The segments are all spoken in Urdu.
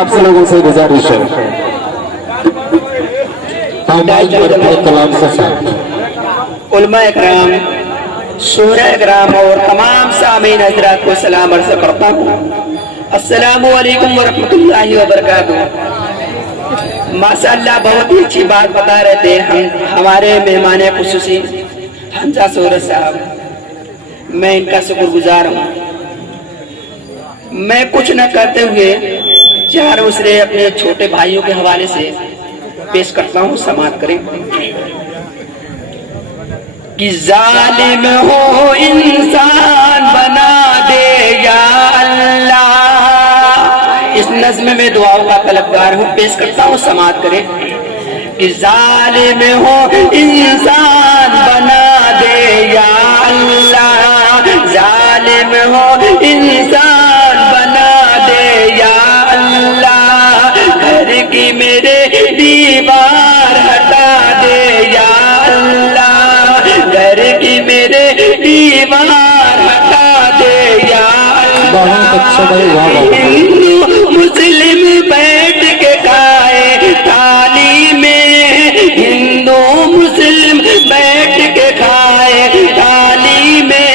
آپ سے لوگوں سے گزارش ہے کلام سے ساتھ علماء اکرام، شورا اکرام اور تمام سامعین حضرات کو سلام عرض کرتا ہوں۔ السلام علیکم ورحمۃ اللہ وبرکاتہ۔ ماشاءاللہ بہت ہی اچھی بات بتا رہے تھے ہمارے مہمان خصوصی حمزہ سورج صاحب، میں ان کا شکر گزار ہوں۔ میں کچھ نہ کرتے ہوئے چار اسرے اپنے چھوٹے بھائیوں کے حوالے سے پیش کرتا ہوں، سماعت کریں۔ کہ ظالم ہو انسان بنا دے یا اللہ، اس نظم میں دعاؤں کا طلبگار ہوں، پیش کرتا ہوں، سماعت کریں۔ کہ ظالم ہو انسان بنا دے یا اللہ، ظالم ہو انسان بنا دے یا اللہ، گھر کی میرے دیوار ہٹا دے یا اللہ، گھر کی میرے دیوار ہٹا دے یا اللہ، ہندو مسلم بیٹھ کے کھائے تھالی میں، ہندو مسلم بیٹھ کے کھائے تھالی میں،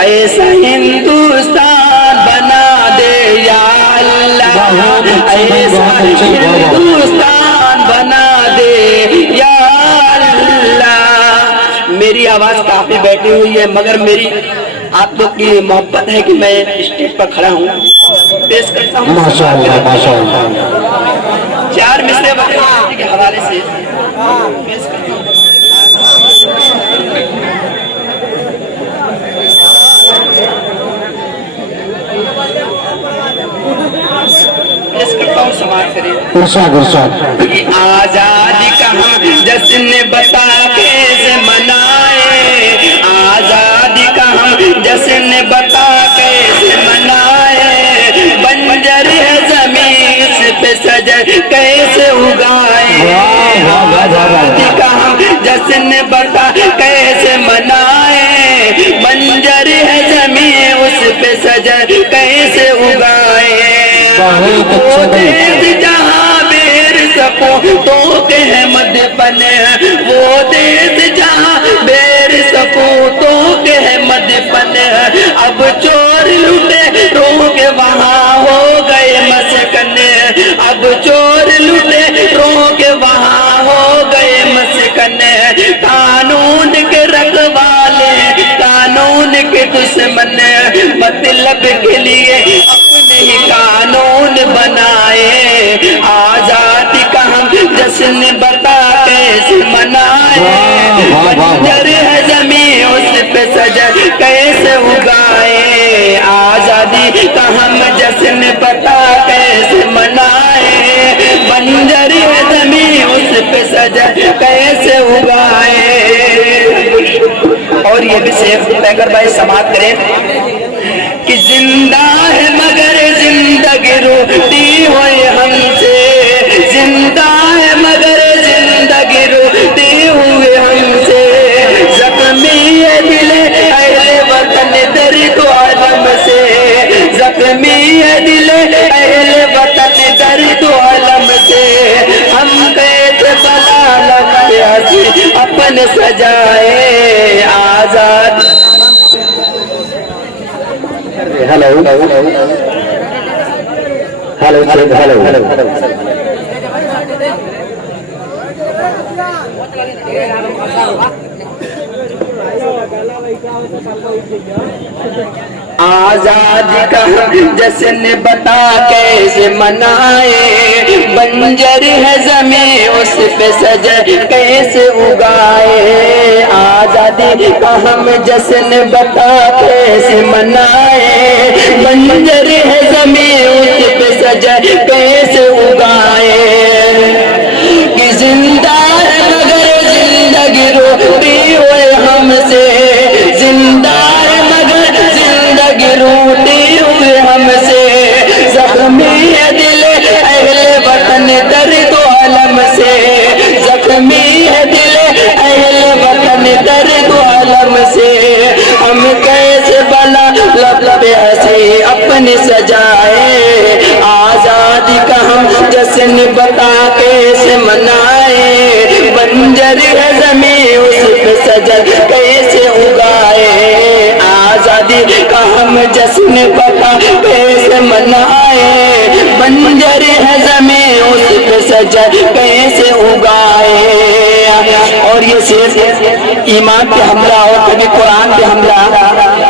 ایسا ہندوستان بنا دے یا اللہ، ایسا ہندوستان بنا دے یا اللہ۔ میری آواز کافی بیٹھی ہوئی ہے، مگر میری آپ لوگ کی محبت ہے کہ میں اسٹیج پر کھڑا ہوں، پیش کرتا ہوں چار مصرے وقت کے حوالے سے پیش کرتا ہوں۔ پیش کرتا ہوں، سماعت کریں۔ آزادی کا ہم جشن بتا کیسے منائے، آزادی کا ہم جشن بتا کیسے منائے، بنجر ہے زمین اس پہ سجر کیسے اگائے، آزادی کا ہم جشن بتا کیسے منائے، بنجر ہے زمین اس پہ سجر کیسے اگائے، وہ دیس جہاں بیر سکوں تو کہ مد پن، وہ دیس جہاں بیر سکوں تو کہ مد پن، اب چور لوٹے رو کے وہاں ہو گئے مسکن، اب چور لوٹے رو کے وہاں ہو گئے مسکن، قانون کے رکھوالے قانون کے دشمن، مطلب کے لیے اپنے ہی قانون بنائے، آزادی کا ہم جشن بتا کیسے منائے، بنجر ہے زمین اس پہ سجر کیسے اگائے، آزادی کا ہم جشن بتا کیسے منائے، بنجر ہے زمین اس پہ سجر کیسے اگائے۔ اور یہ بھی شیخ پیغمبر بھائی سماعت کریں کہ زندہ ہے مگر زندگی روتی ہوئی ہم سے، زندہ ہے مگر زندگی روتی ہوئی ہم سے، زخمی ہے دل اہل وطن درد عالم سے، زخمی ہے دل اہل وطن درد عالم سے، ہم کیسے بلا لگتے ہنسی اپنے سجائے آزاد۔ ہیلو آزادی کا جشن بتا کیسے منائے، بنجر ہے زمین اس پہ سجر کیسے اگائے، آزادی کا ہم جشن بتا کیسے منائے، بنجر ہے زمین اس پہ سجر کیسے اگائے، کہ زندہ ہے مگر زندگی روتی ہوئے ہم سے، زندہ ہے مگر زندگی روتی ہوئے ہم سے، زخمی ہے دل اہل وطن درد عالم سے، زخمی ہے دل اہل وطن درد عالم سے، ہم کیسے بلا لب ہنسی اپنی سجائے آزاد۔ بتا کیسے منائے بنجر ہے زمین اس پہ سجد کیسے اگائے آزادی کا ہم جشن بتا کیسے منائے بنجر ہے زمین اس پہ سجد کیسے اگائے اور یہ صرف ایمان پہ حملہ اور کبھی قرآن پہ حملہ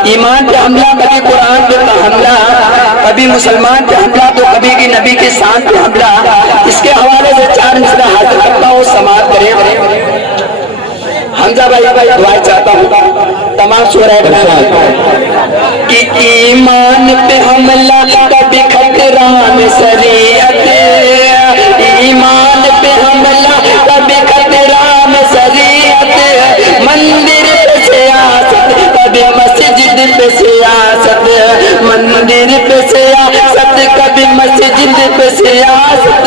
ایمان پہ حملہ کبھی قرآن پہ حملہ کبھی مسلمان پہ حملہ تو کبھی کی نبی کی شان پہ حملہ اس کے حوالے سے 4 مصرع حاصل کرتا ہوں سماعت کریں حمزہ بھائی دعائیں چاہتا ہوں تمام سورہ کہ ایمان پہ حملہ کبھی خطران شریعت ایمان پہ حملہ کبھی خطران شریعت مندر پہ سیاست کبھی مسجد پہ سیاست مندر پہ سیاست کبھی مسجد پہ سیاست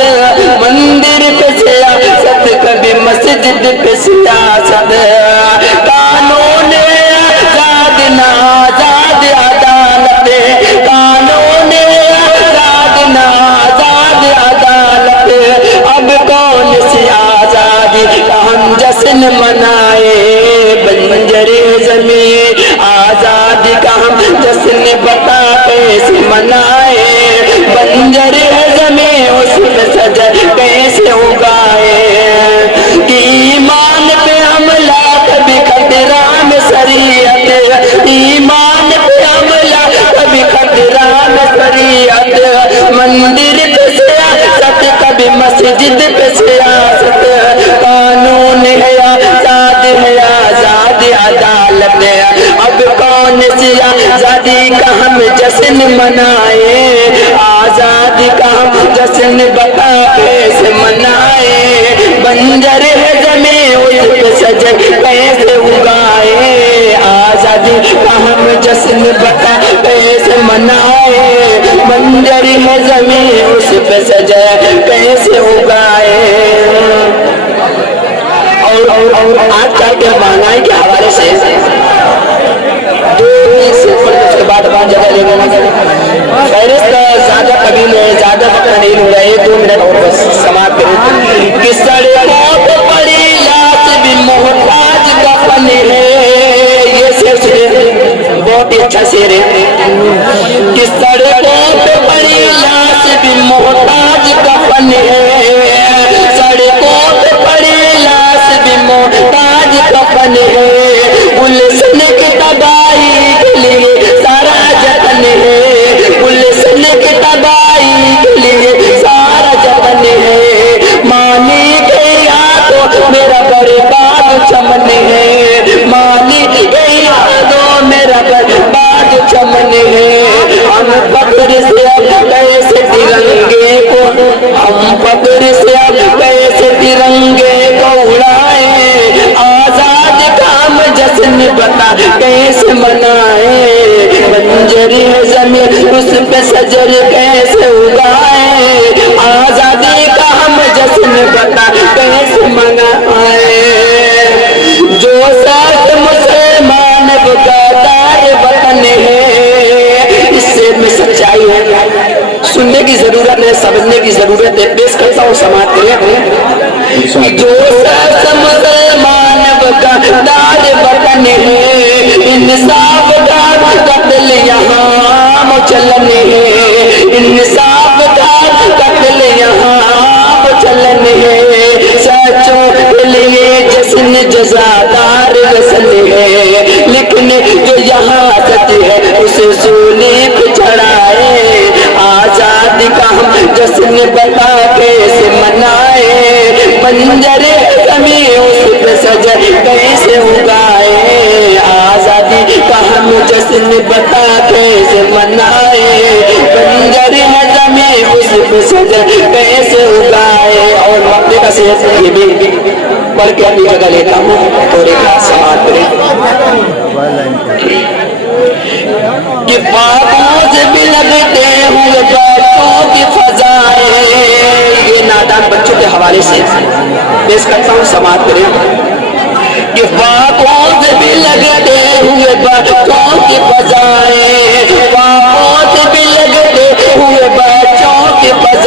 مندر پہ سیاست کبھی مسجد پہ سیاست قانون آزاد نہ آزاد عدالت قانون آزاد نہ آزاد عدالت اب کون سی آزادی کا ہم جشن منائے بنجر زمین آزادی کا ہم جشن بتا کیسے منائے بنجر زمین اس پہ سجد کیسے اگائے ایمان پہ حملہ کبھی خطران شریعت ایمان پہ حملہ کبھی خطران شریعت مندر پہ سیاست کبھی مسجد پہ سیاست قانون ہے آزاد عدالت اب کون سی آزادی کا ہم جشن منائے آزادی کا ہم جشن بتا کیسے منائے بنجر ہے زمین اس پہ سجد کیسے اگائے آزادی کا ہم جشن بتا کیسے منائے بنجر ہے زمین اس پہ سجد کیسے اگائے اور آج کل کے مہنگائی کے حوالے سے 2 سے اس کے بعد 5 جگہ لے گا فہرست زیادہ قبیل ہے زیادہ وقت نہیں لوں گا 1-2 منٹ اور بس سماعت کریں کہ سڑکوں پہ پڑی لاش بھی محتاج کفن ہے یہ شعر سنیں بہت ہی اچھا شعر ہے کہ سڑکوں پہ پڑی لاش بھی محتاج کفن ہے سڑکوں پہ پڑی لاش بھی محتاج کفن ہے گلشن کی تباہی کے لیے سارا جتن ہے گلشن کی تباہی کے لیے سارا جتن ہے مانی کے ہاتھوں میرا برباد چمن ہے مانی کے ہاتھوں میرا برباد چمن ہے ہم فخر سے اب کیسے ترنگے کو ہم فخر سے اب کیسے ترنگے کو اڑائے آزاد کام جشن بتا کیسے منائے بنجر ہے زمین اس پہ سجر کیسے اگائے آزادی کا ہم جشن بتا کیسے منائے جو ساتھ مسلمان وفادار وطن ہے اس سے میں سچائی ہے سننے کی ضرورت ہے سمجھنے کی ضرورت ہے پیش کرتا ہوں سماعت کریں جو ساتھ مسلمان وفادار وطن ہے انصاف دار قتل یہاں مچلن ہے انصاف دار قتل یہاں مچلن ہے سچوں کے لیے جشن جزادار رسل ہے لیکن جو یہاں سچ ہے اسے سولی پہ چڑھائے آزادی کا ہم جشن بتا کیسے منائے بنجر زمین اس پہ سجد کیسے اگائے آزادی کا ہم جشن بتا کیسے منائے بنجر زمین اس پہ سجد کیسے اگائے اور وقت کا صحت یہ بھی پڑھ کے اپنی جگہ لیتا ہوں تھوڑی سماعت کریں کہ باغوز بھی لگتے ہوئے بچوں کی فضائیں یہ نادان بچوں کے حوالے سے پیش کرتا ہوں سماعت کریں کہ باغوز بھی لگتے ہوئے بچوں کی فضائیں باغوز بھی لگتے ہوئے بچوں کی فضائیں